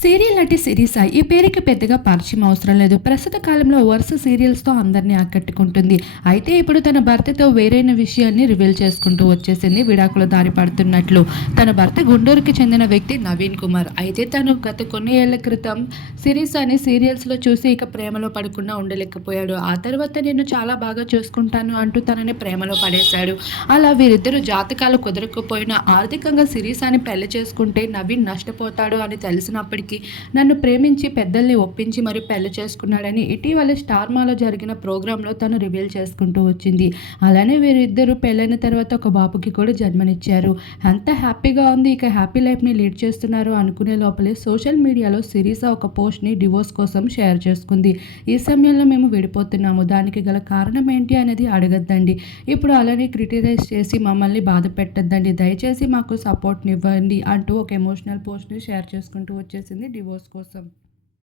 Serial నటి సిరీసా ఈ పేరుకి పెద్దగా పరిచయం అవసరం లేదు. ప్రస్తుత కాలంలో వరుస సీరియల్స్తో అందరినీ ఆకట్టుకుంటుంది. అయితే ఇప్పుడు తన భర్తతో వేరైన విషయాన్ని రివీల్ చేసుకుంటూ వచ్చేసింది. విడాకుల దారి పడుతున్నట్లు తన భర్త గుంటూరుకి చెందిన వ్యక్తి నవీన్ కుమార్. అయితే తను గత కొన్ని ఏళ్ళ క్రితం సిరీసాని సీరియల్స్లో చూసి ఇక ప్రేమలో పడకుండా ఉండలేకపోయాడు. ఆ తర్వాత నేను చాలా బాగా చూసుకుంటాను అంటూ తనని ప్రేమలో పడేశాడు. అలా వీరిద్దరూ జాతకాలు కుదరకపోయినా ఆర్థికంగా సిరీసాని పెళ్ళి చేసుకుంటే నవీన్ నష్టపోతాడు అని తెలిసినప్పటికీ నన్ను ప్రేమించి పెద్దల్ని ఒప్పించి మరి పెళ్ళి చేసుకున్నాడని ఇటీవల స్టార్ మాలో జరిగిన ప్రోగ్రాంలో తను రివీల్ చేసుకుంటూ వచ్చింది. అలానే వీరిద్దరూ పెళ్ళైన తర్వాత ఒక బాబుకి కూడా జన్మనిచ్చారు. అంత హ్యాపీగా ఉంది ఇక హ్యాపీ లైఫ్ని లీడ్ చేస్తున్నారు అనుకునే లోపలే సోషల్ మీడియాలో సిరీసా ఒక పోస్ట్ని డివోర్స్ కోసం షేర్ చేసుకుంది. ఈ సమయంలో మేము విడిపోతున్నాము. దానికి గల కారణం ఏంటి అనేది అడగద్దండి. ఇప్పుడు అలానే క్రిటిసైజ్ చేసి మమ్మల్ని బాధ పెట్టద్దండి. దయచేసి మాకు సపోర్ట్ని ఇవ్వండి అంటూ ఒక ఎమోషనల్ పోస్ట్ని షేర్ చేసుకుంటూ వచ్చేసింది. డివోర్స్ కోసం.